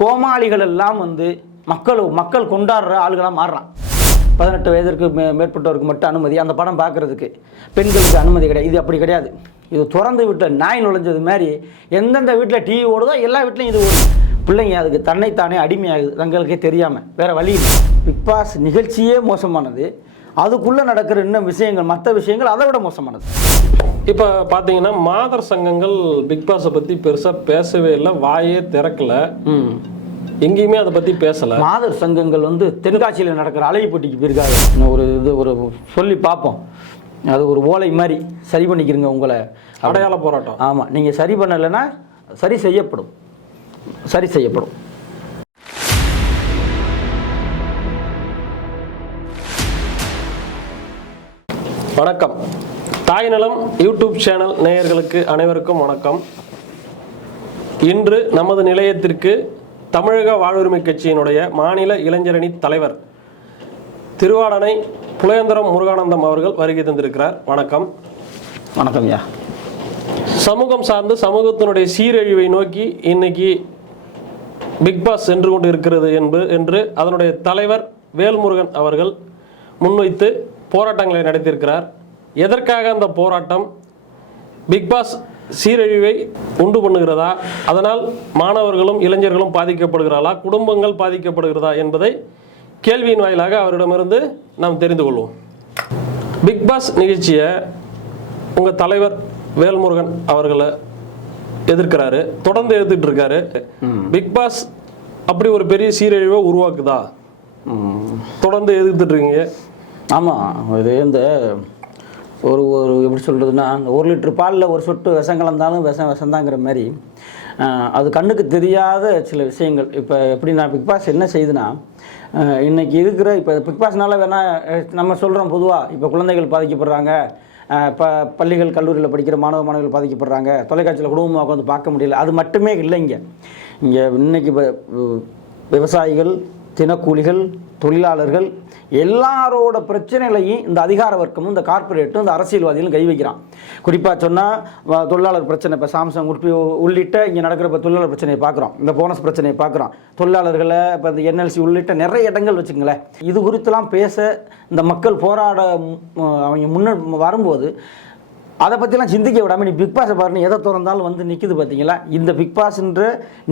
கோமாளிகள் எல்லாம் வந்து மக்கள் கொண்டாடுற ஆளுகளாக மாறுறான். 18 வயதிற்கு மேற்பட்டவருக்கு மட்டும் அனுமதி, அந்த படம் பார்க்குறதுக்கு. பெண்களுக்கு அனுமதி கிடையாது. இது அப்படி கிடையாது. இது திறந்து விட்ட நாய் நுழைஞ்சது மாதிரி எந்தெந்த வீட்டில் டிவி ஓடுதோ எல்லா வீட்லையும் இது ஓடும். பிள்ளைங்க அதுக்கு தன்னைத்தானே அடிமையாகுது, தங்களுக்கே தெரியாமல். வேறு வழி இல்லை. பிக் பாஸ் நிகழ்ச்சியே மோசமானது, அதுக்குள்ளே நடக்கிற இன்னும் விஷயங்கள், மற்ற விஷயங்கள் அதை விட மோசமானது. இப்போ பார்த்தீங்கன்னா மாதர் சங்கங்கள் பிக் பாஸை பற்றி பெருசாக பேசவே இல்லை, வாயே திறக்கல, எங்கேயுமே அதை பற்றி பேசலை. மாதர் சங்கங்கள் வந்து தென்காட்சியில் நடக்கிற அழகி போட்டிக்கு போயிருக்காரு. ஒரு சொல்லி பார்ப்போம். அது ஒரு ஓலை மாதிரி சரி பண்ணிக்கிறங்க உங்களை. அடையாள போராட்டம். ஆமாம், நீங்கள் சரி பண்ணலைன்னா சரி செய்யப்படும். வணக்கம். தாய் நலம் யூடியூப் சேனல் நேயர்களுக்கு அனைவருக்கும் வணக்கம். இன்று நமது நிலையத்திற்கு தமிழக வாழ்வுரிமை கட்சியினுடைய மாநில இளைஞரணி தலைவர் திருவாடனை புலையந்தரம் முருகானந்தம் அவர்கள் வருகை தந்திருக்கிறார். வணக்கம். வணக்கம் ஐயா. சமூகம் சார்ந்து சமூகத்தினுடைய சீரழிவை நோக்கி இன்னைக்கு பிக் பாஸ் சென்று கொண்டு இருக்கிறது என்று அதனுடைய தலைவர் வேல்முருகன் அவர்கள் முன்வைத்து போராட்டங்களை நடத்தியிருக்கிறார். எதற்காக அந்த போராட்டம்? பிக் பாஸ் சீரழிவை உண்டு பண்ணுகிறதா, அதனால் மாணவர்களும் இளைஞர்களும் பாதிக்கப்படுகிறார்களா, குடும்பங்கள் பாதிக்கப்படுகிறதா என்பதை கேள்வியின் வாயிலாக அவரிடமிருந்து நாம் தெரிந்து கொள்வோம். பிக் பாஸ் நிகழ்ச்சியை உங்கள் தலைவர் வேல்முருகன் அவர்களை எதிர்க்கிறாரு, தொடர்ந்து எதிர்த்துட்டு இருக்காரு. பிக் பாஸ் அப்படி ஒரு பெரிய சீரழிவை உருவாக்குதா? தொடர்ந்து எதிர்த்துட்டு இருக்கீங்க. ஆமாம், இது இந்த ஒரு எப்படி சொல்கிறதுன்னா, 1 லிட்டர் பாலில் ஒரு சொட்டு விஷம் கலந்தாலும் விஷந்தாங்கிற மாதிரி அது கண்ணுக்கு தெரியாத சில விஷயங்கள். இப்போ எப்படின்னா, பிக் பாஸ் என்ன செய்யுதுன்னா, இன்றைக்கி இருக்கிற இப்போ பிக் பாஸ்னால வேணால் நம்ம சொல்கிறோம் பொதுவாக, இப்போ குழந்தைகள் பாதிக்கப்படுறாங்க, பள்ளிகள் கல்லூரியில் படிக்கிற மாணவர்கள் பாதிக்கப்படுறாங்க, தொலைக்காட்சியில் குடும்பமாக உட்காந்து பார்க்க முடியல, அது மட்டுமே இல்லை. இங்கே இன்றைக்கி விவசாயிகள், தினக்கூலிகள், தொழிலாளர்கள் எல்லாரோட பிரச்சனைகளையும் இந்த அதிகார வர்க்கமும் இந்த கார்பரேட்டும் இந்த அரசியல்வாதிகளும் கை வைக்கிறான். குறிப்பாக சொன்னால் தொழிலாளர் பிரச்சனை, இப்போ சாம்சங் உற்பத்தி உள்ளிட்ட இங்கே நடக்கிற இப்போ தொழிலாளர் பிரச்சனையை பார்க்குறோம், இந்த போனஸ் பிரச்சனையை பார்க்குறோம், தொழிலாளர்களை இப்போ இந்த NLC உள்ளிட்ட நிறைய இடங்கள் வச்சுங்களேன். இது குறித்தெல்லாம் பேச இந்த மக்கள் போராட அவங்க முன்ன வரும்போது அதை பற்றிலாம் சிந்திக்க விடாமல் நீ பிக் பாஸை பாருன்னு எதை திறந்தாலும் வந்து நிற்குது. பார்த்தீங்களா, இந்த பிக் பாஸ்ன்ற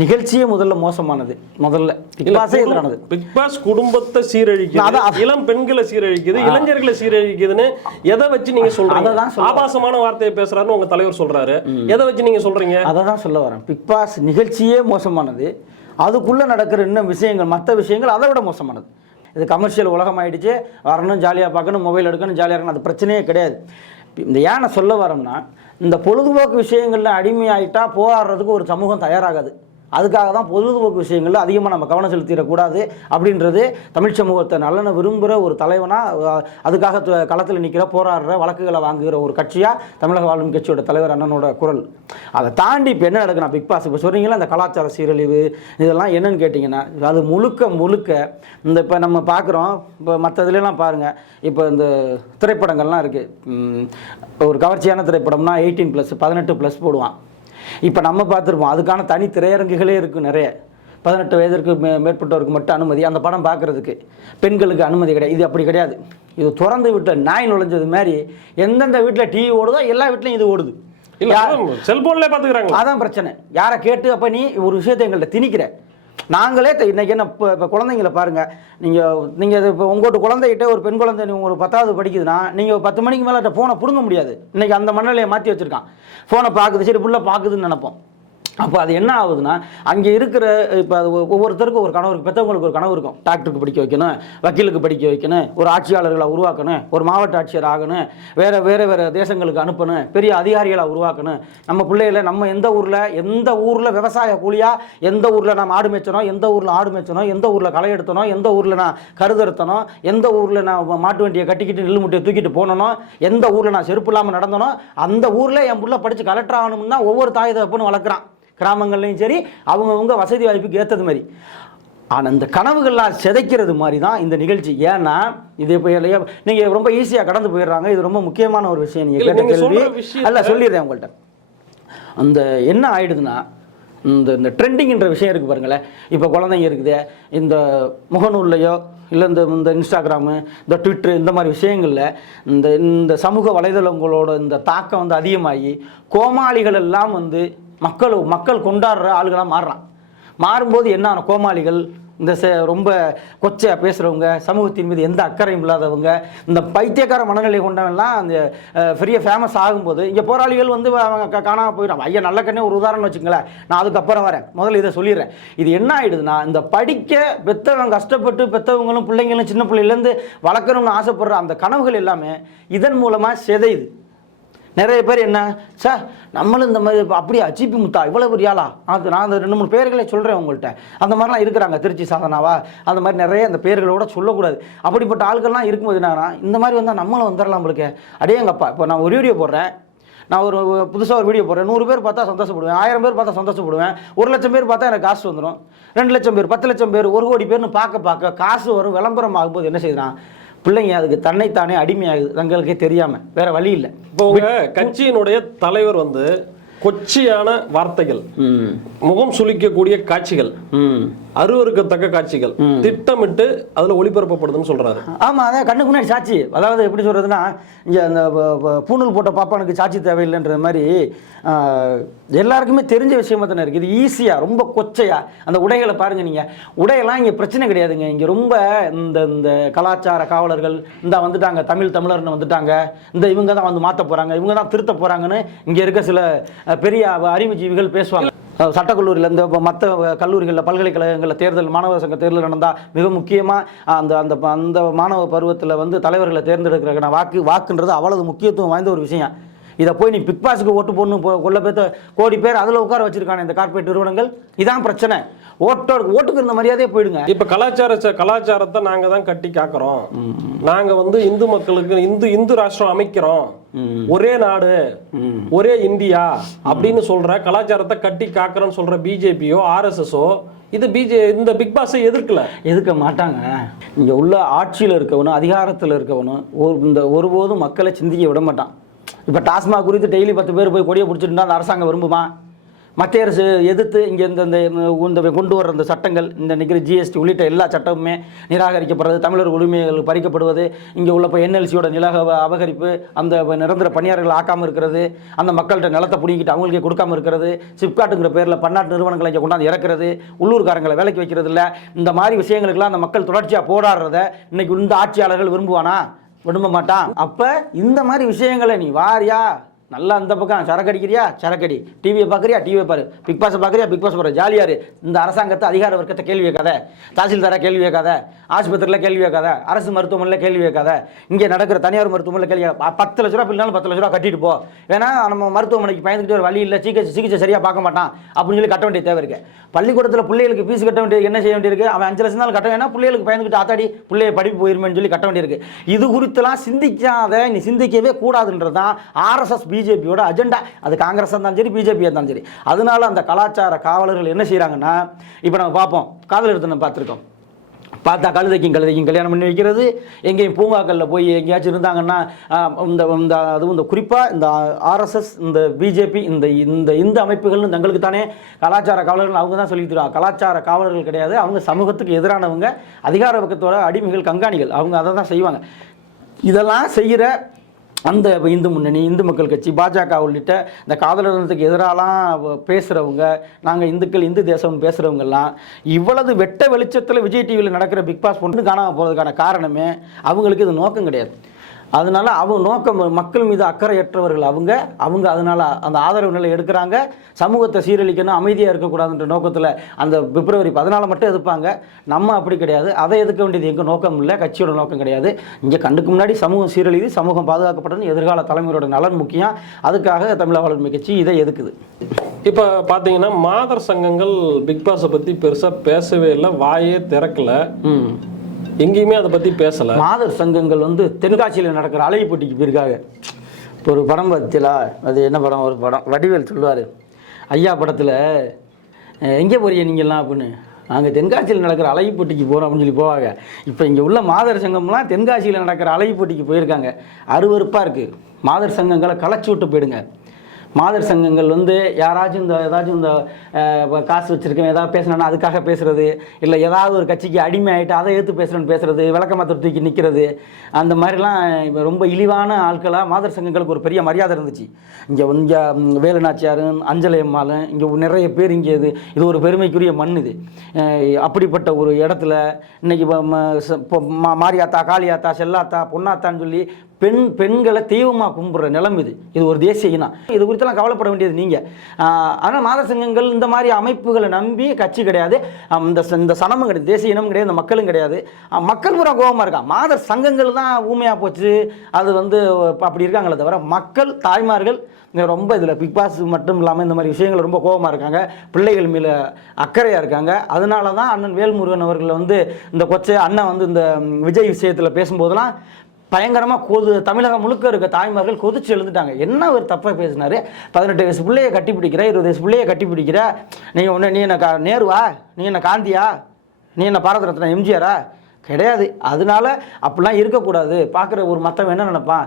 நிகழ்ச்சியே முதல்ல மோசமானது. முதல்ல பிக் பாஸே எதிரானது. பிக் பாஸ் குடும்பத்தை சீரழிக்குது, இளம் பெண்களை சீரழிக்குது, இளைஞர்களை சீரழிக்குதுன்னு எதை வச்சு நீங்க சொல்றீங்க? ஆபாசமான வார்த்தையை பேசுறாருன்னு உங்க தலைவர் சொல்றாரு, எதை வச்சு நீங்க சொல்றீங்க? அதை தான் சொல்ல வரேன். பிக் பாஸ் நிகழ்ச்சியே மோசமானது, அதுக்குள்ளே நடக்கிற இன்னும் விஷயங்கள், மற்ற விஷயங்கள் அதை விட மோசமானது. இது கமர்ஷியல் உலகம் ஆகிடுச்சு. வரணும், ஜாலியாக பார்க்கணும், மொபைல் எடுக்கணும், ஜாலியாக இருக்கணும், அது பிரச்சனையே கிடையாது. இந்த ஏன் சொல்ல வரோம்னா, இந்த பொழுதுபோக்கு விஷயங்களில் அடிமையாயிட்டா போராடுறதுக்கு ஒரு சமூகம் தயாராகாது. அதுக்காக தான் பொழுதுபோக்கு விஷயங்களில் அதிகமாக நம்ம கவனம் செலுத்திடக்கூடாது அப்படின்றது தமிழ் சமூகத்தை நல்லெண்ண விரும்புகிற ஒரு தலைவனாக, அதுக்காக களத்தில் நிற்கிற, போராடுற, வழக்குகளை வாங்குகிற ஒரு கட்சியாக தமிழக வாழ்வும் கட்சியோட தலைவர் அண்ணனோட குரல். அதை தாண்டி இப்போ என்ன நடக்குன்னா, பிக் பாஸ் இப்போ சொல்கிறீங்களா, இந்த கலாச்சார சீரழிவு இதெல்லாம் என்னன்னு கேட்டிங்கன்னா, அது முழுக்க இந்த இப்போ நம்ம பார்க்குறோம். இப்போ மற்ற இதுலாம் பாருங்கள், இப்போ இந்த திரைப்படங்கள்லாம் இருக்குது. ஒரு கவர்ச்சியான திரைப்படம்னா 18+, 18+ போடுவான். இப்போ நம்ம பார்த்துருப்போம், அதுக்கான தனி திரையரங்குகளே இருக்குது நிறைய. 18 வயதிற்கு மேற்பட்டவருக்கு மட்டும் அனுமதி, அந்த படம் பார்க்குறதுக்கு. பெண்களுக்கு அனுமதி கிடையாது. இது அப்படி கிடையாது. இது திறந்து விட்ட நாய் நுழைஞ்சது மாதிரி எந்தெந்த வீட்டில் டிவி ஓடுதோ எல்லா வீட்லையும் இது ஓடுது. இல்லை, செல்போன்லேயே பார்த்துக்கிறாங்க. அதான் பிரச்சனை. யாரை கேட்டு அப்போ நீ ஒரு விஷயத்தை எங்கள்கிட்ட திணிக்கிற? நாங்களே இன்றைக்கி என்ன இப்போ குழந்தைங்கள பாருங்கள், நீங்கள் இப்போ உங்கள்கிட்ட குழந்தைகிட்ட ஒரு பெண் குழந்தை ஒரு 10வது படிக்குதுன்னா, நீங்கள் 10 மணிக்கு மேலே ஃபோனை பிடுங்க முடியாது. இன்றைக்கி அந்த மண்ணலையை மாற்றி வச்சுருக்கான். ஃபோனை பார்க்குது, சரி புள்ள பார்க்குதுன்னு நினைப்போம். அப்போ அது என்ன ஆகுதுன்னா, அங்கே இருக்கிற இப்போ அது ஒவ்வொருத்தருக்கும் ஒரு கனவு இருக்குது. பெற்றவங்களுக்கு ஒரு கனவு இருக்கும். டாக்டருக்கு படிக்க வைக்கணும், வக்கீலுக்கு படிக்க வைக்கணும், ஒரு ஆட்சியாளர்களை உருவாக்கணும், ஒரு மாவட்ட ஆட்சியர் ஆகணும், வேறு தேசங்களுக்கு அனுப்பணும், பெரிய அதிகாரிகளை உருவாக்கணும். நம்ம பிள்ளைகளை நம்ம எந்த ஊரில் விவசாய கூலியாக, எந்த ஊரில் நான் ஆடு மேய்ச்சணும், எந்த ஊரில் ஆடு மேய்ச்சணும், எந்த ஊரில் களை எடுத்தணும், எந்த ஊரில் நான் கருதறுத்தணும், எந்த ஊரில் நான் மாட்டு வண்டியை கட்டிக்கிட்டு நெல் முட்டையை தூக்கிட்டு போனணும், எந்த ஊரில் நான் செருப்பு இல்லாமல் நடந்தணும், அந்த ஊரில் என் பிள்ளை படித்து கலெக்டர் ஆகணும்னா ஒவ்வொரு தாய் தகப்பனும் வளர்க்குறான். கிராமங்கள்லையும் சரி, அவங்கவுங்க வசதி வாய்ப்புக்கு ஏற்றது மாதிரி. ஆனால் இந்த கனவுகள்லாம் சிதைக்கிறது மாதிரி தான் இந்த நிகழ்ச்சி. ஏன்னா இது இப்போ நீங்கள் ரொம்ப ஈஸியாக கடந்து போயிடுறாங்க. இது ரொம்ப முக்கியமான ஒரு விஷயம். நீங்கள் கேட்ட கேள்வி அல்ல, சொல்லிடுறேன் உங்கள்கிட்ட. அந்த என்ன ஆயிடுதுன்னா, இந்த இந்த ட்ரெண்டிங்ன்ற விஷயம் இருக்குது பாருங்களேன். இப்போ குழந்தைங்க இருக்குது இந்த முகநூல்லையோ இல்லை இந்த இன்ஸ்டாகிராமு இந்த ட்விட்டரு இந்த மாதிரி விஷயங்களில் இந்த சமூக வலைதளங்களோட இந்த தாக்கம் வந்து அதிகமாகி கோமாளிகள் எல்லாம் வந்து மக்கள் கொண்டாடுற ஆளுகளாக மாறும்போது என்ன கோமாளிகள் இந்த ரொம்ப கொச்சையாக பேசுகிறவங்க, சமூகத்தின் மீது எந்த அக்கறையும் இல்லாதவங்க, இந்த பைத்தியக்கார மனநிலை கொண்டவங்கலாம் அந்த பெரிய ஃபேமஸ் ஆகும்போது இங்கே போராளிகள் வந்து அவங்க காணாமல் போயிடும். ஐயா நல்ல கண்ணே ஒரு உதாரணம் வச்சுங்களேன், நான் அதுக்கப்புறம் வரேன், முதல்ல இதை சொல்லிடுறேன். இது என்ன ஆகிடுதுன்னா, இந்த படிக்க பெற்றவங்க கஷ்டப்பட்டு பெற்றவங்களும் பிள்ளைங்களும் சின்ன பிள்ளையிலேருந்து வளர்க்கணும்னு ஆசைப்படுற அந்த கனவுகள் எல்லாமே இதன் மூலமாக சிதையுது. நிறைய பேர் என்ன சார் நம்மளும் இந்த மாதிரி அப்படியே அச்சிப்பி முத்தா இவ்வளோ பெரிய ஆளா, அது நான் அந்த 2-3 பேர்களை சொல்கிறேன் உங்கள்கிட்ட. அந்த மாதிரிலாம் இருக்கிறாங்க, திருச்சி சாதனாவா அந்த மாதிரி நிறைய அந்த பேர்களோட சொல்லக்கூடாது. அப்படிப்பட்ட ஆட்கள்லாம் இருக்கும்போது என்னன்னா இந்த மாதிரி வந்தால் நம்மளும் வந்துடலாம் உங்களுக்கு. அடேங்கப்பா, இப்போ நான் ஒரு வீடியோ போடுறேன், நான் ஒரு புதுசாக ஒரு வீடியோ போடுறேன், 100 பேர் பார்த்தா சந்தோஷப்படுவேன், 1000 பேர் பார்த்தா சந்தோஷப்படுவேன், 1 லட்சம் பேர் பார்த்தா எனக்கு காசு வந்துடும், 2 லட்சம் பேர் 10 லட்சம் பேர் 1 கோடி பேர்னு பார்க்க காசு வரும். விளம்பரம் ஆகும்போது என்ன செய்யறான் பிள்ளைங்க, அதுக்கு தன்னைத்தானே அடிமையாகுது, தங்களுக்கே தெரியாம, வேற வழி இல்லை. இப்போ உங்க கட்சியினுடைய தலைவர் வந்து கொச்சையான வார்த்தைகள், முகம் சுளிக்கக்கூடிய காட்சிகள், அருவருக்கத்தக்க காட்சிகள் திட்டமிட்டு அதுல ஒளிபரப்பப்படுதுன்னு சொல்றாரு. ஆமா, அதான் கண்ணுக்கு முன்னாடி சாட்சி. அதாவது எப்படி சொல்றதுன்னா, இங்க அந்த பூணூல் போட்ட பாப்பானுக்கு சாட்சி தேவையில்லைன்ற மாதிரி எல்லாருக்குமே தெரிஞ்ச விஷயமா தானே இருக்கு. இது ஈஸியா ரொம்ப கொச்சையா அந்த உடைகளை பாருங்க. நீங்க உடையெல்லாம் இங்க பிரச்சனை கிடையாதுங்க. இங்க ரொம்ப இந்த கலாச்சார காவலர்கள் இந்த வந்துட்டாங்க, தமிழர்னு வந்துட்டாங்க, இந்த இவங்க தான் வந்து மாற்ற போறாங்க, இவங்க தான் திருத்த போறாங்கன்னு இங்க இருக்க சில பெரிய அறிவுஜீவிகள் பேசுவாங்க. சட்டக்கல்லூரியில் இந்த மற்ற கல்லூரிகளில் பல்கலைக்கழகங்களில் தேர்தல், மாணவர் சங்க தேர்தல் நடந்தால் மிக முக்கியமாக அந்த மாணவ பருவத்தில் வந்து தலைவர்களை தேர்ந்தெடுக்கிற வாக்குன்றது அவ்வளவு முக்கியத்துவம் வாய்ந்த ஒரு விஷயம். இதை போய் நீ பிக் பாஸுக்கு ஓட்டு போடணும், கொள்ள பேர்த்த கோடி பேர் அதில் உட்கார வச்சிருக்காங்க இந்த கார்பரேட் நிறுவனங்கள். இதான் பிரச்சனை. ஓட்டுக்கு இருந்த மரியாதையே போயிடுங்க. இப்ப கலாச்சாரத்தை நாங்க தான் கட்டி காக்கிறோம், நாங்க வந்து இந்து மக்களுக்கு இந்து ராஷ்டிரம் அமைக்கிறோம், ஒரே நாடு ஒரே இந்தியா அப்படின்னு சொல்ற கலாச்சாரத்தை கட்டி காக்கிறோன்னு சொல்ற பிஜேபியோ ஆர்எஸ்எஸோ இந்த பிக் பாஸை எதிர்க்க மாட்டாங்க. இங்க உள்ள ஆட்சியில் இருக்கவனும் அதிகாரத்தில் இருக்கவனும் ஒருபோதும் மக்களை சிந்திக்க விட மாட்டான். இப்போ டாஸ்மாக் குறித்து டெய்லி 10 பேர் போய் கொடியை பிடிச்சிட்டு அந்த அரசாங்கம் விரும்புமா? மத்திய அரசு எதிர்த்து இங்கே இந்த கொண்டு வர்ற இந்த சட்டங்கள், இந்த நிற்கிற ஜிஎஸ்டி உள்ளிட்ட எல்லா சட்டமுமே நிராகரிக்கப்படுறது, தமிழர் உரிமைகள் பறிக்கப்படுவது, இங்கே உள்ள இப்போ என்எல்சியோட நில அபகரிப்பு, அந்த நிரந்தர பணியாளர்கள் ஆக்காமல் இருக்கிறது, அந்த மக்கள்கிட்ட நிலத்தை பிடிக்கிட்டு அவங்களுக்கே கொடுக்காமல் இருக்கிறது, சிப்காட்டுங்கிற பேரில் பன்னாட்டு நிறுவனங்களை இங்கே கொண்டாந்து இறக்குறது, உள்ளூர்காரங்களை வேலைக்கு வைக்கிறது இல்லை, இந்த மாதிரி விஷயங்களுக்கெல்லாம் அந்த மக்கள் தொடர்ச்சியாக போராடுறத இன்னைக்கு இந்த ஆட்சியாளர்கள் விரும்புவானா? விரும்ப மாட்டான். அப்போ இந்த மாதிரி விஷயங்களை நீ வாரியா நல்லா அந்த பக்கம் சரக்கு அடிக்கிறியா சரக்கடி, டிவியை பார்க்குறியா டிவியை பாரு, பிக் பாஸை பார்க்குறியா பிக் பாஸ் பாரு, ஜாலியாரு. இந்த அரசாங்கத்தை அதிகார வர்க்கத்தை கேள்வி வைக்காத, தாசில்தாரா கேள்வி வைக்காத, ஆஸ்பத்திரியில் கேள்வி வைக்காத, அரசு மருத்துவமனையில் கேள்வி வைக்காத, இங்கே நடக்கிற தனியார் மருத்துவமனையில் கேள்வி 10 லட்ச ரூபா பின்னாலும் 10 லட்ச ரூபா கட்டிட்டு போ. ஏன்னா நம்ம மருத்துவமனைக்கு பயந்துக்கிட்டு ஒரு வழி இல்லை, சிகிச்சை சரியாக பார்க்க மாட்டான் அப்படின்னு சொல்லி கட்ட வேண்டிய தேவை இருக்கு. பள்ளிக்கூடத்தில் பிள்ளைகளுக்கு ஃபீஸ் கட்ட வேண்டியது என்ன செய்ய வேண்டியிருக்கு? அவன் 5 லட்சம் நாள் கட்ட வேணா, பிள்ளைகளுக்கு பயந்துக்கிட்டு ஆத்தாடி பிள்ளைய படிப்பு போயிருமேன்னு சொல்லி கட்ட வேண்டியிருக்கு. இது குறித்தெல்லாம் சிந்திக்காத, நீ சிந்திக்கவே கூடாதுன்றது தான் ஆர்எஸ்எஸ் பிஜேபியோட அஜெண்டா. அது காங்கிரஸ் இருந்தாலும் சரி, பிஜேபி இருந்தாலும் சரி. அதனால அந்த கலாச்சார காவலர்கள் என்ன செய்யறாங்கன்னா, இப்போ நம்ம பார்ப்போம், காதல் எடுத்து பார்த்துருக்கோம், பார்த்தா கழுதைக்கும் கல்யாணம் பண்ணி வைக்கிறது, எங்கேயும் பூங்காக்களில் போய் எங்கேயாச்சும் இருந்தாங்கன்னா அதுவும் இந்த குறிப்பாக இந்த ஆர்எஸ்எஸ், இந்த பிஜேபி, இந்த அமைப்புகள்னு தங்களுக்கு தானே கலாச்சார காவலர்கள் அவங்க தான் சொல்லி தருவாங்க. கலாச்சார காவலர்கள் கிடையாது, அவங்க சமூகத்துக்கு எதிரானவங்க, அதிகார பக்கத்தோட அடிமைகள், கண்காணிகள், அவங்க அதை தான் செய்வாங்க. இதெல்லாம் செய்கிற அந்த இந்து முன்னணி, இந்து மக்கள் கட்சி, பாஜக உள்ளிட்ட இந்த காதலத்துக்கு எதிராலாம் பேசுகிறவங்க, நாங்கள் இந்துக்கள் இந்து தேசம் பேசுகிறவங்கெல்லாம் இவ்வளவு வெட்ட வெளிச்சத்தில் விஜய் டிவியில் நடக்கிற பிக் பாஸ் பொண்ணு காணாமல் போகிறதுக்கான காரணமே அவங்களுக்கு இது நோக்கம் கிடையாது. அதனால அவங்க நோக்கம் மக்கள் மீது அக்கறையற்றவர்கள் அவங்க அதனால அந்த ஆதரவு நிலை எடுக்கிறாங்க. சமூகத்தை சீரழிக்கணும், அமைதியாக இருக்கக்கூடாதுன்ற நோக்கத்தில் அந்த பிப்ரவரி 14 மட்டும் எதிர்ப்பாங்க. நம்ம அப்படி கிடையாது, அதை எதிர்க்க வேண்டியது எங்கள் நோக்கம் இல்லை, கட்சியோட நோக்கம் கிடையாது. இங்கே கண்ணுக்கு முன்னாடி சமூகம் சீரழிது, சமூகம் பாதுகாக்கப்படணும், எதிர்கால தலைமுறையோட நலன் முக்கியம். அதுக்காக தமிழக வாழ்வுரிமை கட்சி இதை எதுக்குது. இப்போ பார்த்தீங்கன்னா மாதர் சங்கங்கள் பிக் பாஸை பற்றி பெருசாக பேசவே இல்லை, வாயே திறக்கல, எங்கேயுமே அதை பற்றி பேசலை. மாதர் சங்கங்கள் தென்காட்சியில் நடக்கிற அழகி போட்டிக்கு போயிருக்காங்க. இப்போ ஒரு படம் பார்த்தீங்களா, அது என்ன படம், ஒரு படம் வடிவேல் சொல்லுவார், ஐயா படத்தில் எங்கே போறீங்க நீங்கள்லாம் அப்படின்னு, நாங்கள் தென்காட்சியில் நடக்கிற அழகி போட்டிக்கு போகிறோம் அப்படின்னு சொல்லி போவாங்க. இப்போ இங்கே உள்ள மாதர் சங்கம்லாம் தென்காட்சியில் நடக்கிற அழகி போட்டிக்கு போயிருக்காங்க. அருவருப்பாக இருக்குது. மாதர் சங்கங்களை களைச்சி விட்டு போயிடுங்க. மாதர் சங்கங்கள் வந்து யாராச்சும் ஏதாச்சும் காசு வச்சுருக்கேன் ஏதாவது பேசுனா அதுக்காக பேசுகிறது, இல்லை ஏதாவது ஒரு கட்சிக்கு அடிமை ஆகிட்டு அதை எடுத்து பேசுகிறது, விளக்கமாத்திர தூக்கி நிற்கிறது, அந்த மாதிரிலாம் ரொம்ப இழிவான ஆட்களாக மாதர் சங்கங்களுக்கு ஒரு பெரிய மரியாதை இருந்துச்சு. இங்கே வேலு நாச்சியாரும் அஞ்சலை அம்மாலும் இங்கே நிறைய பேர் இங்கே இது ஒரு பெருமைக்குரிய மண். இது அப்படிப்பட்ட ஒரு இடத்துல இன்றைக்கி மாரியாத்தா, காளியாத்தா, செல்லாத்தா, பொன்னாத்தான்னு சொல்லி பெண்களை தெய்வமாக கும்பிட்ற நிலம் இது ஒரு தேசிய இனம். இது குறித்தெல்லாம் கவலைப்பட வேண்டியது நீங்கள். ஆனால் மாதர் சங்கங்கள் இந்த மாதிரி அமைப்புகளை நம்பி கட்சி கிடையாது, இந்த சனமும் கிடையாது, தேசிய இனமும் கிடையாது, இந்த மக்களும் கிடையாது. மக்கள் பூரா கோபமாக இருக்கான். மாதர் சங்கங்கள் தான் ஊமையாக போச்சு, அது அப்படி இருக்காங்களே தவிர மக்கள் தாய்மார்கள் ரொம்ப இதில் பிக் பாஸ் மட்டும் இல்லாமல் இந்த மாதிரி விஷயங்கள் ரொம்ப கோபமாக இருக்காங்க, பிள்ளைகள் மேலே அக்கறையாக இருக்காங்க. அதனால தான் அண்ணன் வேல்முருகன் அவர்கள் இந்த கொச்சை அண்ணன் இந்த விஜய் விஷயத்தில் பேசும்போதெல்லாம் பயங்கரமாக தமிழகம் முழுக்க இருக்க தாய்மார்கள் கொதிச்சு எழுந்துட்டாங்க. என்ன ஒரு தப்பாக பேசினார், 18 வயசு பிள்ளையை கட்டி பிடிக்கிற, 20 வயசு பிள்ளையை கட்டி பிடிக்கிற, நீ என்ன நேருவா, நீ என்ன காந்தியா, நீ என்ன பாரத ரத்னா எம்ஜிஆரா? கிடையாது. அதனால அப்படிலாம் இருக்கக்கூடாது. பார்க்குற ஒரு மற்றவன் என்ன நினைப்பான்,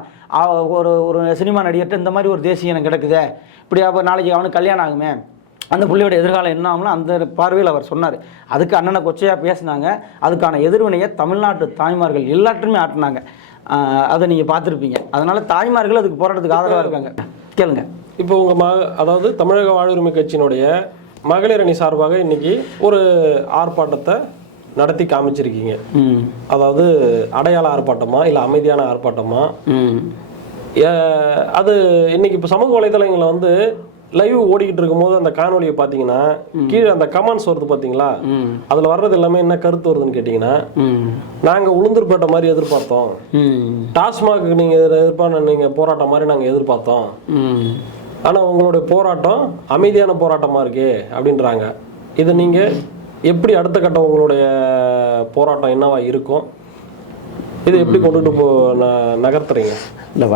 ஒரு சினிமா நடிகர்கிட்ட இந்த மாதிரி ஒரு தேசிய இனம் கிடக்குதே, இப்படி அப்போ நாளைக்கு அவனுக்கு கல்யாணம் ஆகுமே, அந்த பிள்ளையோட எதிர்காலம் என்ன ஆகும்னு அந்த பார்வையில் அவர் சொன்னார். அதுக்கு அண்ணனை கொச்சையாக பேசினாங்க. அதுக்கான எதிர்வினையை தமிழ்நாட்டு தாய்மார்கள் எல்லாற்றுமே ஆட்டினாங்க. அதை நீங்கள் பார்த்துருப்பீங்க. அதனால் தாய்மார்கள் அதுக்கு போராட்டத்துக்கு ஆதரவாக இருக்காங்க. கேளுங்க. இப்போ உங்கள் அதாவது தமிழக வாழ்வுரிமை கட்சியினுடைய மகளிர் அணி சார்பாக இன்னைக்கு ஒரு ஆர்ப்பாட்டத்தை நடத்தி காமிச்சிருக்கீங்க. அதாவது அடையாள ஆர்ப்பாட்டமா இல்லை அமைதியான ஆர்ப்பாட்டமா? அது இன்னைக்கு இப்போ சமூக வலைதளங்களில் லைவ் ஓடிக்கிட்டு இருக்கும்போது அந்த காணொலியை பார்த்தீங்கன்னா கீழே அந்த கமெண்ட்ஸ் வருது பார்த்தீங்களா, அதில் வர்றது எல்லாமே என்ன கருத்து வருதுன்னு கேட்டிங்கன்னா, நாங்கள் உளுந்தூர்பேட்டை மாதிரி எதிர்பார்த்தோம், டாஸ்மாக் நீங்கள் போராட்டம் மாதிரி நாங்கள் எதிர்பார்த்தோம், ஆனால் உங்களுடைய போராட்டம் அமைதியான போராட்டமாக இருக்கே அப்படின்றாங்க. இதை நீங்கள் எப்படி அடுத்த கட்டம் உங்களுடைய போராட்டம் என்னவா இருக்கும், இதை எப்படி கொண்டுட்டு நகர்த்துறீங்க? இல்லை,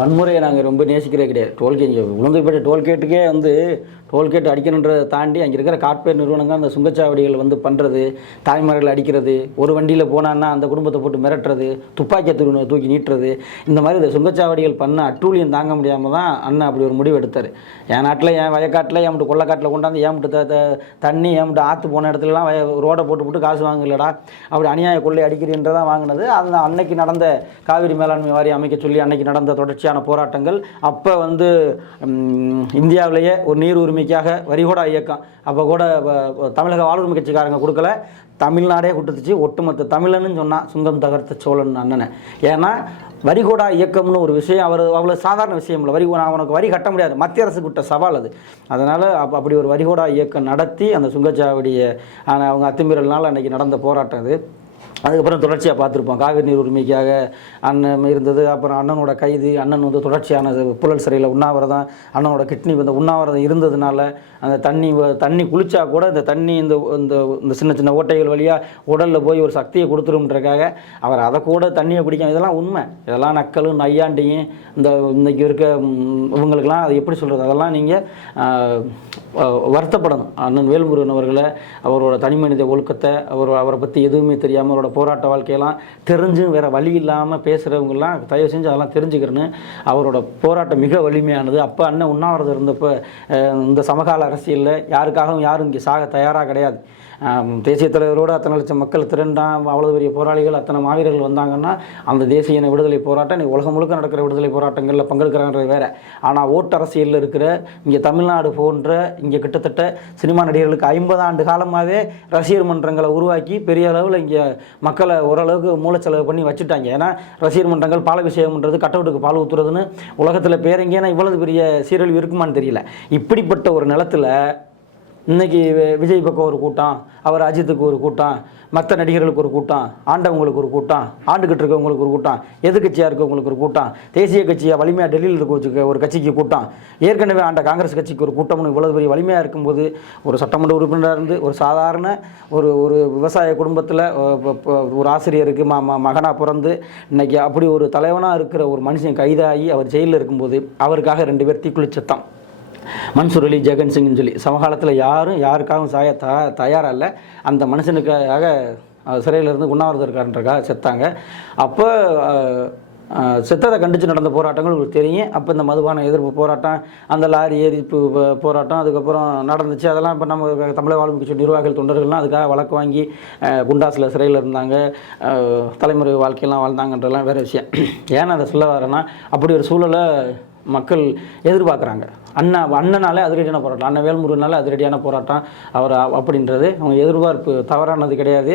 வன்முறையை நாங்கள் ரொம்ப நேசிக்கிறே கிடையாது. டோல்கேட் உளுந்தூர்பேட்டை டோல்கேட்டுக்கே டோல்கேட் அடிக்கணுன்றதை தாண்டி அங்கே இருக்கிற கார்ப்பரேட் நிறுவனங்கள் அந்த சுங்கச்சாவடிகள் பண்ணுறது, தாய்மார்கள் அடிக்கிறது, ஒரு வண்டியில் போனான்னா அந்த குடும்பத்தை போட்டு மிரட்டுறது, துப்பாக்கியை தூக்கி நீட்டுறது, இந்த மாதிரி இந்த சுங்கச்சாவடிகள் பண்ண அட்டூழியம் தாங்க முடியாமல் தான் அண்ணன் அப்படி ஒரு முடிவு எடுத்தார். என் நாட்டில், என் வயக்காட்டில், ஏன்ட்டு கொள்ளைக்காட்டில் கொண்டாந்து ஏன்ட்டு தண்ணி ஏன்ட்டு ஆற்று போன இடத்துலலாம் ரோடை போட்டு காசு வாங்கலடா, அப்படி அநியாய கொள்ளை அடிக்கிறன்றதான் வாங்கினது. அந்த அன்னைக்கு நடந்த காவிரி மேலாண்மை வாரியம் அமைக்க சொல்லி அன்னைக்கு நடந்த தொடர்ச்சியான போராட்டங்கள். அப்போ இந்தியாவிலேயே ஒரு நீர் உரிமைக்காக வரிகோடா இயக்கம் அப்போ கூட தமிழக வாழ்வுரிமை கட்சிக்காரங்க கொடுக்கல, தமிழ்நாடே கொடுத்துச்சு. ஒட்டுமொத்த தமிழன்னு சொன்னால் சுங்கம் தகர்த்த சோழன் அண்ணனை. ஏன்னா வரிகோடா இயக்கம்னு ஒரு விஷயம் அவ்வளோ சாதாரண விஷயம் இல்லை. அவனுக்கு வரி கட்ட முடியாது, மத்திய அரசு விட்ட சவால் அது. அதனால் அப்படி ஒரு வரிகோடா இயக்கம் நடத்தி அந்த சுங்கச்சாவடியை அவங்க அத்துமீறல்னால அன்றைக்கி நடந்த போராட்டம் அது. அதுக்கப்புறம் தொடர்ச்சியாக பார்த்துருப்போம், காவிரி நீர் உரிமைக்காக அண்ணன் இருந்தது. அப்புறம் அண்ணனோட கைது, அண்ணன் தொடர்ச்சியான புழல் சிறையில் உண்ணாவிரதம், அண்ணனோட கிட்னி உண்ணாவிரதம் இருந்ததுனால அந்த தண்ணி குளிச்சா கூட இந்த தண்ணி இந்த சின்ன சின்ன ஓட்டைகள் வழியாக உடலில் போய் ஒரு சக்தியை கொடுத்துருன்றக்காக அவர் அதை கூட தண்ணியை குடிக்காம. இதெல்லாம் உண்மை, இதெல்லாம் நக்கலும் நையாண்டியும் இன்றைக்கி இருக்க இவங்களுக்கெல்லாம் அது எப்படி சொல்கிறது, அதெல்லாம் நீங்கள் வருத்தப்படணும். அண்ணன் வேல்முருகன் அவர்களை, அவரோட தனி மனித ஒழுக்கத்தை, அவரை பற்றி எதுவுமே தெரியாமல் அவரோட போராட்ட வாழ்க்கையெல்லாம் தெரிஞ்சும் வேறு வழி இல்லாமல் பேசுகிறவங்கெல்லாம் தயவு செஞ்சு அதெல்லாம் தெரிஞ்சுக்கிறேன்னு. அவரோட போராட்டம் மிக வலிமையானது. அப்போ அண்ணன் உண்ணாவிரதம் இருந்தப்போ இந்த சமகால அரசியலில் யாருக்காகவும் யாரும் இங்கே சாக தயாராக கிடையாது. தேசிய தலைவரோடு அத்தனை லட்சம் மக்கள் திரண்டான், அவ்வளோ பெரிய போராளிகள், அத்தனை மாவீரர்கள் வந்தாங்கன்னா அந்த தேசிய இன விடுதலை போராட்டம் இன்றைக்கி உலகம் முழுக்க நடக்கிற விடுதலை போராட்டங்களில் பங்கெடுக்கிறாங்கிறது வேறு. ஆனால் ஓட்டு அரசியலில் இருக்கிற இங்கே தமிழ்நாடு போன்ற இங்கே கிட்டத்தட்ட சினிமா நடிகர்களுக்கு 50 ஆண்டு காலமாகவே ரசிகர் மன்றங்களை உருவாக்கி பெரிய அளவில் இங்கே மக்களை ஓரளவுக்கு மூலச்செலவு பண்ணி வச்சுட்டாங்க. ஏன்னா ரசிகர் மன்றங்கள் பாலாபிஷேகம் பண்ணுறது, கட்டவுட்டுக்கு பால் ஊற்றுறதுன்னு உலகத்தில் பேரங்கேனா இவ்வளவு பெரிய சீரழிவு இருக்குமான்னு தெரியல. இப்படிப்பட்ட ஒரு நிலத்தில் இன்றைக்கி விஜய் பக்கம் ஒரு கூட்டம், அவர் அஜித்துக்கு ஒரு கூட்டம், மற்ற நடிகர்களுக்கு ஒரு கூட்டம், ஆண்டவங்களுக்கு ஒரு கூட்டம், ஆண்டுகிட்டு இருக்கவங்களுக்கு ஒரு கூட்டம், எதிர்கட்சியாக இருக்கவங்களுக்கு ஒரு கூட்டம், தேசிய கட்சியாக வலிமையாக டெல்லியில் இருக்க ஒரு கட்சிக்கு கூட்டம், ஏற்கனவே ஆண்ட காங்கிரஸ் கட்சிக்கு ஒரு கூட்டம்னு இவ்வளவு பெரிய வலிமையாக இருக்கும்போது ஒரு சட்டமன்ற உறுப்பினராக இருந்து ஒரு சாதாரண ஒரு விவசாய குடும்பத்தில் ஒரு ஆசிரியருக்கு மகனாக பிறந்து இன்றைக்கி அப்படி ஒரு தலைவனாக இருக்கிற ஒரு மனுஷன் கைதாகி அவர் ஜெயிலில் இருக்கும்போது அவருக்காக 2 பேர் தீக்குளிச்சத்தான். மன்சூர் அலி, ஜெகன் சிங்னு சொல்லி சமகாலத்தில் யாருக்காகவும் சாய தயாராக இல்லை. அந்த மனுஷனுக்காக சிறையிலேருந்து உண்ணாவிரதம் இருக்காருன்றக்காக செத்தாங்க. அப்போ செத்ததை கண்டித்து நடந்த போராட்டங்கள் உங்களுக்கு தெரியும். அப்போ இந்த மதுபான எதிர்ப்பு போராட்டம், அந்த லாரி எரிப்பு போராட்டம் அதுக்கப்புறம் நடந்துச்சு. அதெல்லாம் இப்போ நம்ம தமிழக வாழ்வுக்கு கட்சி நிர்வாகிகள் தொண்டர்கள்லாம் அதுக்காக வழக்கு வாங்கி குண்டாஸில் சிறையில் இருந்தாங்க, தலைமுறை வாழ்க்கையெல்லாம் வாழ்ந்தாங்கன்றலாம் வேறு விஷயம். ஏன்னா அதை சொல்ல வரேன்னா அப்படி ஒரு சூழலை மக்கள் எதிர்பார்க்குறாங்க. அண்ணனாலே அதிரடியான போராட்டம், அண்ணன் வேல்முருகனால அதிரடியான போராட்டம் அவர் அப்படின்றது அவங்க எதிர்பார்ப்பு தவறானது கிடையாது.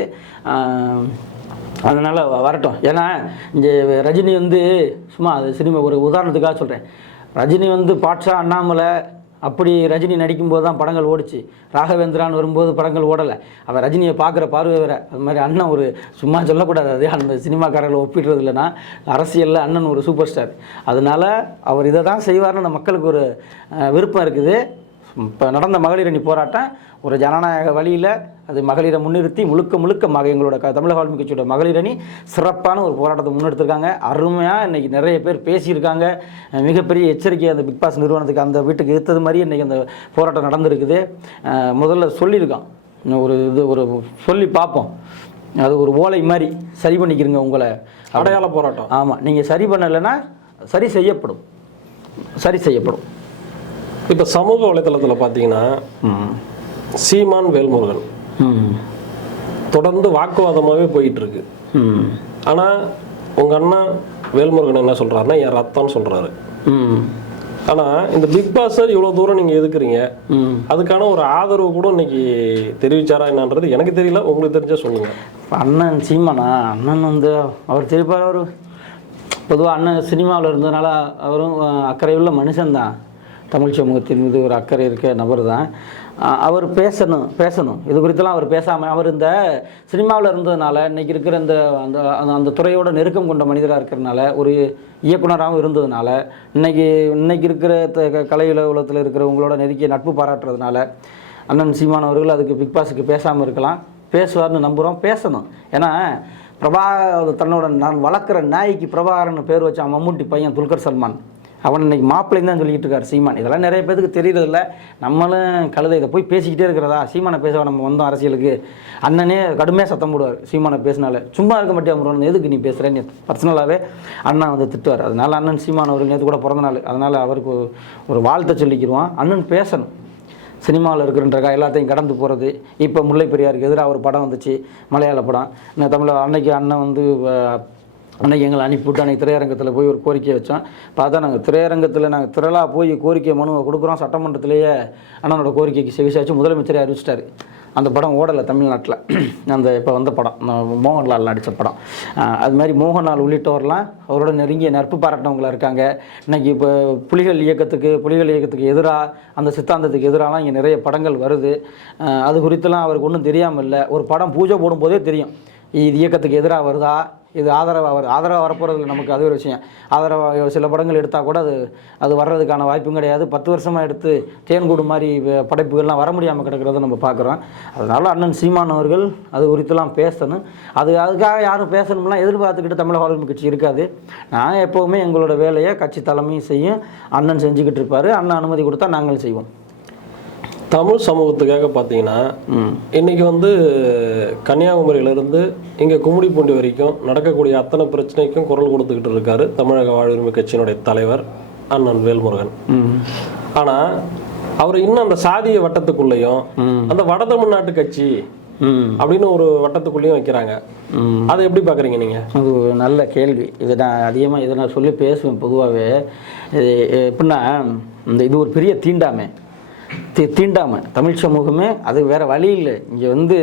அதனால் வரட்டும். ஏன்னா இங்கே ரஜினி வந்து சும்மா அது சினிமா ஒரு உதாரணத்துக்காக சொல்கிறேன். ரஜினி வந்து பாட்ஷா, அண்ணாமலை அப்படி ரஜினி நடிக்கும்போது தான் படங்கள் ஓடிச்சு. ராகவேந்திரான்னு வரும்போது படங்கள் ஓடலை. அவர் ரஜினியை பார்க்குற பார்வை வேறு. அது மாதிரி அண்ணன் ஒரு சும்மா சொல்லக்கூடாது, அது அந்த சினிமாக்காரர்களை ஒப்பிடுறது இல்லைன்னா அரசியலில் அண்ணன் ஒரு சூப்பர் ஸ்டார். அதனால் அவர் இதை தான் செய்வார்னு அந்த மக்களுக்கு ஒரு விருப்பம் இருக்குது. இப்போ நடந்த மகளிரணி போராட்டம் ஒரு ஜனநாயக வழியில் அது மகளிரை முன்னிறுத்தி முழுக்க எங்களோட தமிழக வாழ்வு கட்சியோட மகளிரணி சிறப்பான ஒரு போராட்டத்தை முன்னெடுத்திருக்காங்க. அருமையாக இன்றைக்கி நிறைய பேர் பேசியிருக்காங்க. மிகப்பெரிய எச்சரிக்கை அந்த பிக் பாஸ் நிறுவனத்துக்கு அந்த வீட்டுக்கு எடுத்தது மாதிரி இன்றைக்கி அந்த போராட்டம் நடந்திருக்குது. முதல்ல சொல்லியிருக்கான் ஒரு சொல்லி பார்ப்போம். அது ஒரு ஓலை மாதிரி சரி பண்ணிக்கிறங்க உங்களை அடையாள போராட்டம். ஆமாம், நீங்கள் சரி பண்ணலைன்னா சரி செய்யப்படும். இப்போ சமூக வலைத்தளத்தில் பார்த்தீங்கன்னா சீமான் வேல்முருகன் தொடர்ந்து வாக்குவாதமாகவே போயிட்டு இருக்கு. ஆனால் உங்கள் அண்ணா வேல்முருகன் என்ன சொல்கிறாருன்னா என் ரத்தம்னு சொல்கிறாரு. ஆனால் இந்த பிக் பாஸை இவ்வளோ தூரம் நீங்கள் எதுக்குறீங்க, அதுக்கான ஒரு ஆதரவு கூட இன்னைக்கு தெரிவிச்சாரா என்னன்றது எனக்கு தெரியல, உங்களுக்கு தெரிஞ்சா சொல்லுங்கள். அண்ணன் சீமானா, அண்ணன் வந்து அவர் தெரிப்பார். அவர் பொதுவாக அண்ணன் சினிமாவில் இருந்ததுனால அவரும் அக்கறையுள்ள மனுஷன்தான். தமிழ் சமூகத்தின் மீது ஒரு அக்கறை இருக்க நபர் தான். அவர் பேசணும் இது குறித்தெல்லாம் அவர் பேசாமல் அவர் இந்த சினிமாவில் இருந்ததுனால இன்றைக்கி இருக்கிற அந்த அந்த அந்த துறையோட நெருக்கம் கொண்ட மனிதராக இருக்கிறதுனால ஒரு இயக்குனராகவும் இருந்ததுனால இன்னைக்கு இருக்கிற கலை உலகத்தில் இருக்கிறவங்களோட நெருக்கிய நட்பு பாராட்டுறதுனால அண்ணன் சீமான் அவர்கள் அதுக்கு பிக் பாஸுக்கு பேசாமல் இருக்கலாம். பேசுவார்னு நம்புகிறோம், பேசணும். ஏன்னா தன்னோட நான் வளர்க்குற நாய்க்கு பிரபாகரன் பேர் வச்சான் மம்முட்டி பையன் துல்கர் சல்மான். அவன் இன்னைக்கு மாப்பிள்ளைன்னு தான் சொல்லிட்டு இருக்கார் சீமான். இதெல்லாம் நிறைய பேருக்கு தெரியறதில்ல. நம்மளும் கழுதை இதை போய் பேசிக்கிட்டே இருக்கிறதா, சீமானை பேச நம்ம வந்தோம் அரசியலுக்கு. அண்ணனே கடுமையாக சத்தம் போடுவார் சீமானை பேசினால. சும்மா இருக்க மாட்டேன், எதுக்கு நீ பேசுகிறேன்னு பர்சனலாகவே அண்ணன் வந்து திட்டுவார். அதனால் அண்ணன் சீமான் அவர்கள் நேற்று கூட பிறந்த நாள், அதனால் அவருக்கு ஒரு வாழ்த்தை சொல்லிக்கிடுவான். அண்ணன் பேசணும். சினிமாவில் இருக்கிறன்றக்கா எல்லாத்தையும் கடந்து போகிறது. இப்போ முல்லை பெரியாருக்கு எதிராக ஒரு படம் வந்துச்சு, மலையாள படம். இந்த தமிழ் அன்னைக்கு அண்ணன் வந்து அன்றைக்கி எங்களை அனுப்பிவிட்டு அன்றைக்கி திரையரங்கத்தில் போய் ஒரு கோரிக்கையை வச்சோம். பார்த்தா நாங்கள் திரையரங்கத்தில் திரளாக போய் கோரிக்கை மனுவை கொடுக்குறோம். சட்டமன்றத்திலேயே அண்ணனோட கோரிக்கைக்கு செவிசாச்சு முதலமைச்சரை அறிவிச்சிட்டாரு. அந்த படம் ஓடலை தமிழ்நாட்டில். அந்த இப்போ வந்த படம் மோகன்லால் நடித்த படம். அது மாதிரி மோகன்லால் உள்ளிட்டவரெலாம் அவரோட நெருங்கிய நட்பு பாராட்டினவங்களாக இருக்காங்க. இன்றைக்கி இப்போ புலிகள் இயக்கத்துக்கு எதிராக அந்த சித்தாந்தத்துக்கு எதிராலாம் இங்கே நிறைய படங்கள் வருது. அது குறித்தெல்லாம் அவருக்கு ஒன்றும் தெரியாமல் இல்லை. ஒரு படம் பூஜை போடும்போதே தெரியும் இது இயக்கத்துக்கு எதிராக வருதா, இது ஆதரவாக வரப்போகிறதுல நமக்கு அது ஒரு விஷயம். ஆதரவாக சில படங்கள் எடுத்தால் கூட அது வர்றதுக்கான வாய்ப்பும் கிடையாது. 10 வருஷமாக எடுத்து தேன்கூடு மாதிரி படைப்புகள்லாம் வர முடியாமல் கிடக்கிறத நம்ம பார்க்குறோம். அதனால் அண்ணன் சீமான் அவர்கள் அது குறித்துலாம் பேசணும். அதுக்காக யாரும் பேசணும்லாம் எதிர்பார்த்துக்கிட்டு தமிழக வாழ்வு கட்சி இருக்காது. நாங்கள் எப்போவுமே எங்களோட வேலையை கட்சி தலைமையும் செய்யும், அண்ணன் செஞ்சுக்கிட்டு இருப்பார். அண்ணன் அனுமதி கொடுத்தா நாங்களும் செய்வோம். தமிழ் சமூகத்துக்காக பார்த்தீங்கன்னா இன்னைக்கு வந்து கன்னியாகுமரியிலிருந்து இங்கே கும்மிடிப்பூண்டி வரைக்கும் நடக்கக்கூடிய அத்தனை பிரச்சனைக்கும் குரல் கொடுத்துக்கிட்டு இருக்காரு தமிழக வாழ்வுரிமை கட்சியினுடைய தலைவர் அண்ணன் வேல்முருகன். ஆனால் அவர் இன்னும் அந்த சாதிய வட்டத்துக்குள்ளேயும் அந்த வட தமிழ்நாட்டு கட்சி அப்படின்னு ஒரு வட்டத்துக்குள்ளேயும் வைக்கிறாங்க. அதை எப்படி பார்க்குறீங்க நீங்கள்? அது ஒரு நல்ல கேள்வி. இதை நான் சொல்லி பேசுவேன். பொதுவாகவே எப்படின்னா இது ஒரு பெரிய தீண்டாமை தமிழ் சமூகமே. அது வேறு வழி இல்லை. இங்கே வந்து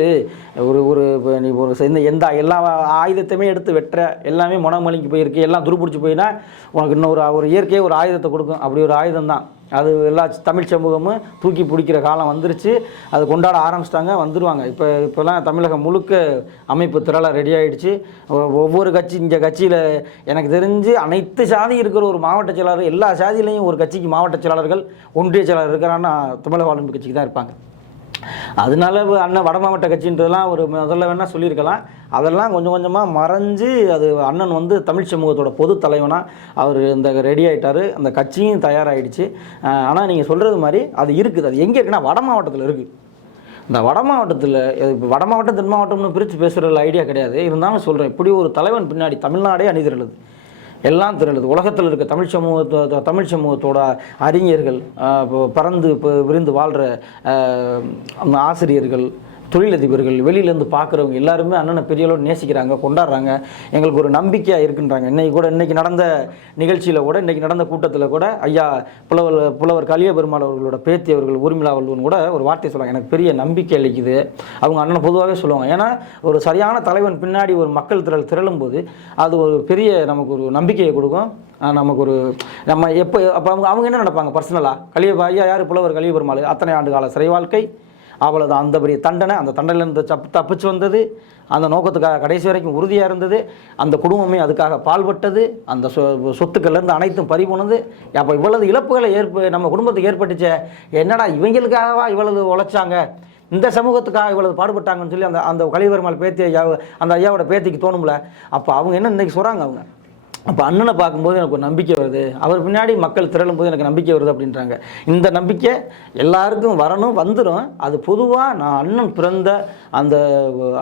நீ எந்த எல்லா ஆயுதத்தையுமே எடுத்து வெட்டுற, எல்லாமே மொனமொழிக்கு போயிருக்கு, எல்லாம் துருப்பிடிச்சி போயினா உனக்கு இன்னும் ஒரு இயற்கையே ஒரு ஆயுதத்தை கொடுக்கும். அப்படி ஒரு ஆயுதம் தான் அது. எல்லா தமிழ் சமூகமும் தூக்கி பிடிக்கிற காலம் வந்துருச்சு. அது கொண்டாட ஆரம்பிச்சிட்டாங்க, வந்துடுவாங்க. இப்போலாம் தமிழகம் முழுக்க அமைப்பு திரளாக ரெடி ஆகிடுச்சு. ஒவ்வொரு கட்சி, இந்த கட்சியில் எனக்கு தெரிஞ்சு அனைத்து சாதி இருக்கிற ஒரு மாவட்ட செயலாளர், எல்லா சாதியிலையும் ஒரு கட்சிக்கு மாவட்ட செயலாளர்கள், ஒன்றிய செயலாளர் இருக்கிறான்னா தமிழக வாழ்வு கட்சிக்கு தான் இருப்பாங்க. அதனால அண்ணன் வட மாவட்ட கட்சின்றதெல்லாம் ஒரு முதல்ல வேணால் சொல்லியிருக்கலாம். அதெல்லாம் கொஞ்சம் கொஞ்சமாக மறைஞ்சு அது அண்ணன் வந்து தமிழ் சமூகத்தோட பொது தலைவனாக அவர் இந்த ரெடி ஆகிட்டார். அந்த கட்சியும் தயாராகிடுச்சு. ஆனால் நீங்கள் சொல்கிறது மாதிரி அது இருக்குது. அது எங்கே இருக்குன்னா வட மாவட்டத்தில் இருக்குது. இந்த வட மாவட்டத்தில் வட மாவட்டம் தென் மாவட்டம்னு பிரித்து பேசுகிற ஐடியா கிடையாது. இருந்தாலும் சொல்கிறேன், இப்படி ஒரு தலைவன் பின்னாடி தமிழ்நாடே அணிதிரளுது. எல்லாம் திரளுது. உலகத்தில் இருக்க தமிழ் சமூகத்தோட அறிஞர்கள், பறந்து விரிந்து வாழ்கிற ஆசிரியர்கள், தொழிலதிபர்கள், வெளியிலேருந்து பார்க்குறவங்க எல்லாருமே அண்ணனை பெரியளவு நேசிக்கிறாங்க, கொண்டாடுறாங்க. எங்களுக்கு ஒரு நம்பிக்கையாக இருக்குன்றாங்க. இன்றைக்கி நடந்த நிகழ்ச்சியில் கூட, இன்றைக்கி நடந்த கூட்டத்தில் கூட ஐயா புலவர் கலிய பெருமாள் அவர்களோட பேத்தி அவர்கள் ஊர்மிளா வல்லுவன் கூட ஒரு வார்த்தை சொல்லுவாங்க, எனக்கு பெரிய நம்பிக்கை அளிக்குது. அவங்க அண்ணனை பொதுவாகவே சொல்லுவாங்க. ஏன்னா ஒரு சரியான தலைவன் பின்னாடி ஒரு மக்கள் திரளும் போது அது ஒரு பெரிய நமக்கு ஒரு நம்பிக்கையை கொடுக்கும். நமக்கு ஒரு நம்ம அப்போ அவங்க என்ன நினைப்பாங்க பர்சனலாக, ஐயா யார் புலவர் கலிய பெருமாள், அத்தனை ஆண்டு கால சிறை வாழ்க்கை, அவ்வளோதான், அந்த பெரிய தண்டனை, அந்த தண்டனையிலேருந்து தப்பிச்சு வந்தது, அந்த நோக்கத்துக்காக கடைசி வரைக்கும் உறுதியாக இருந்தது, அந்த குடும்பமே அதுக்காக பால்பட்டது, அந்த சொத்துக்கள்லேருந்து அனைத்தும் பறிபோனது. அப்போ இவ்வளவு இழப்புகளை நம்ம குடும்பத்துக்கு ஏற்பட்டுச்சே, என்னடா இவங்களுக்காகவா இவ்வளவு உழைச்சாங்க, இந்த சமூகத்துக்காக இவ்வளவு பாடுபட்டாங்கன்னு சொல்லி அந்த கலிய பெருமாள் பேத்தி அந்த ஐயாவோட பேத்திக்கு தோணும்ல. அப்போ அவங்க என்ன இன்றைக்கி சொல்கிறாங்க, அவங்க அப்போ அண்ணனை பார்க்கும்போது எனக்கு ஒரு நம்பிக்கை வருது, அவர் பின்னாடி மக்கள் திரளும் போது எனக்கு நம்பிக்கை வருது அப்படின்றாங்க. இந்த நம்பிக்கை எல்லாருக்கும் வரணும், வந்துடும். அது பொதுவாக நான் அண்ணன் பிறந்த அந்த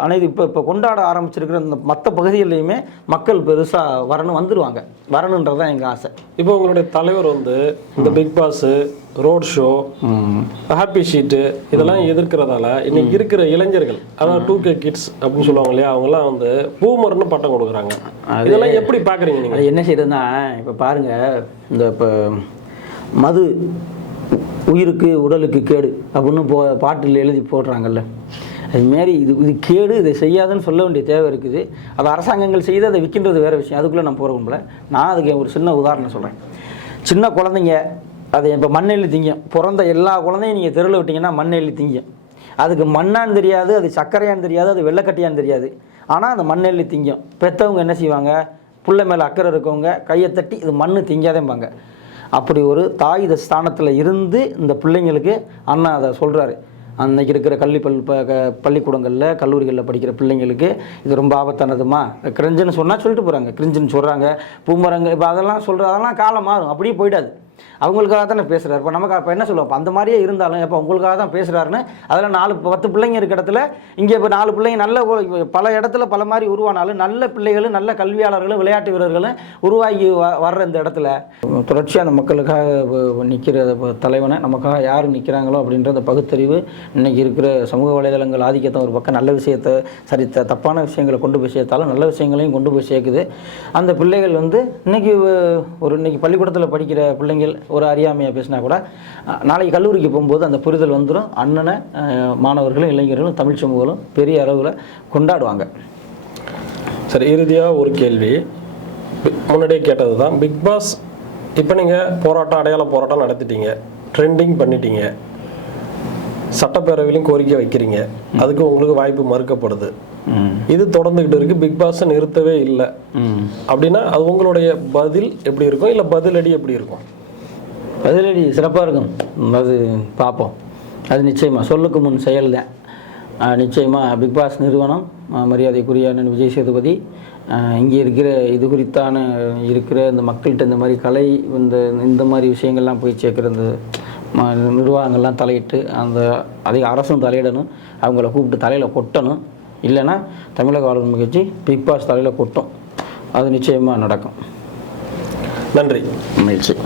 அனைத்து இப்போ கொண்டாட ஆரம்பிச்சிருக்கிற இந்த மற்ற பகுதிகளிலையுமே மக்கள் பெருசாக வரணுன்றதான் எங்கள் ஆசை. இப்போ உங்களுடைய தலைவர் இந்த Bigg Boss, road show, happy sheet இதெல்லாம் எதிர்க்கிறதால இன்னைக்கு இருக்கிற இளைஞர்கள், அதாவது 2K கிட்ஸ் அப்படின்னு சொல்லுவாங்க இல்லையா, அவங்கெல்லாம் பூமர்னு பட்டம் கொடுக்குறாங்க. இதெல்லாம் எப்படி பார்க்குறீங்க நீங்கள்? என்ன செய்யறதுன்னா, இப்போ பாருங்கள், இந்த இப்போ மது உயிருக்கு உடலுக்கு கேடு அப்படின்னு பாட்டில் எழுதி போடுறாங்கல்ல, அதுமாரி இது கேடு, இதை செய்யாதுன்னு சொல்ல வேண்டிய தேவை இருக்குது. அது அரசாங்கங்கள் செய்து அதை விற்கின்றது வேறு விஷயம், அதுக்குள்ளே நான் போகிறோம்ல. நான் அதுக்கு ஒரு சின்ன உதாரணம் சொல்கிறேன். சின்ன குழந்தைங்க அது இப்போ மண்ணெல்லி திங்கும். பிறந்த எல்லா குழந்தையும் நீங்கள் தெருவில் விட்டிங்கன்னா மண்ணெல்லி திங்கும். அதுக்கு மண்ணான்னு தெரியாது, அது சர்க்கரையான்னு தெரியாது, அது வெள்ளைக்கட்டியான்னு தெரியாது. ஆனால் அந்த மண்ணெல்லி திங்கும். பெற்றவங்க என்ன செய்வாங்க, புள்ளை மேலே அக்கறை இருக்கவங்க கையை தட்டி இது மண் திங்காதேம்பாங்க. அப்படி ஒரு தாய் ஸ்தானத்தில் இருந்து இந்த பிள்ளைங்களுக்கு அண்ணா அதை சொல்கிறாரு. அன்றைக்கி இருக்கிற பள்ளிக்கூடங்களில் கல்லூரிகளில் படிக்கிற பிள்ளைங்களுக்கு இது ரொம்ப ஆபத்தானதுமா, கிரிஞ்சுன்னு சொன்னால் சொல்லிட்டு போகிறாங்க, கிரிஞ்சுன்னு சொல்கிறாங்க, பூமரங்க, இப்போ அதெல்லாம் அதெல்லாம் காலம் மாறும், அப்படியே போயிடாது. அவங்களுக்காக தானே பேசுகிறார். இப்போ நமக்கு அப்போ என்ன சொல்லுவோம், அந்த மாதிரியே இருந்தாலும் இப்போ உங்களுக்காக தான் பேசுகிறாருன்னு அதில் 4-10 பிள்ளைங்க இருக்க இடத்துல இங்கே இப்போ 4 பிள்ளைங்க நல்ல பல இடத்துல பல மாதிரி உருவானாலும் நல்ல பிள்ளைகளும் நல்ல கல்வியாளர்களும் விளையாட்டு வீரர்களும் உருவாகி வர்ற இந்த இடத்துல தொடர்ச்சியாக அந்த மக்களுக்காக நிற்கிற தலைவனை நமக்காக யார் நிற்கிறாங்களோ அப்படின்ற அந்த பகுத்தறிவு இன்றைக்கி இருக்கிற சமூக வலைதளங்கள் ஆதிக்கத்தை ஒரு பக்கம் நல்ல விஷயத்தை தப்பான விஷயங்களை கொண்டு போய் சேர்த்தாலும் நல்ல விஷயங்களையும் கொண்டு போய் சேர்க்குது. அந்த பிள்ளைகள் இன்னைக்கு பள்ளிக்கூடத்தில் படிக்கிற பிள்ளைங்கள் ஒரு அறியாமையாக பேசினா கூட நாளைக்கு கல்லூரிக்கு போகும்போது அந்த புரிதல் வந்துடும். அண்ணனை மாணவர்களும் இளைஞர்களும் தமிழ் சமூகங்களும் பெரிய அளவில் கொண்டாடுவாங்க. சரி, இறுதியாக ஒரு கேள்வி, முன்னாடியே கேட்டது தான். பிக் பாஸ் இப்போ நீங்கள் அடையாள போராட்டம் நடத்திட்டீங்க, ட்ரெண்டிங் பண்ணிட்டீங்க, சட்டப்பேரவையிலையும் கோரிக்கை வைக்கிறீங்க, அதுக்கு உங்களுக்கு வாய்ப்பு மறுக்கப்படுது, இது தொடர்ந்துகிட்டு இருக்கு, பிக் பாஸை நிறுத்தவே இல்லை அப்படின்னா அது உங்களுடைய பதில் எப்படி இருக்கும், இல்லை பதிலடி எப்படி இருக்கும்? பதிலடி சிறப்பாக இருக்கும். அது பார்ப்போம். அது நிச்சயமாக சொல்லுக்கு முன் செயல் தான். நிச்சயமாக பிக் பாஸ் நிறுவனம், மரியாதைக்குரிய அண்ணன் விஜய் சேதுபதி, இங்கே இருக்கிற இது குறித்தான இந்த மக்கள்கிட்ட இந்த மாதிரி கலை இந்த மாதிரி விஷயங்கள்லாம் போய் சேர்க்குற இந்த நிர்வாகங்கள்லாம் தலையிட்டு அதிக அரசும் தலையிடணும், அவங்கள கூப்பிட்டு தலையில் கொட்டணும். இல்லைன்னா தமிழக ஆளுநர் நிகழ்ச்சி பிக் பாஸ் தலையில் கொட்டும். அது நிச்சயமாக நடக்கும். நன்றி. மகிழ்ச்சி.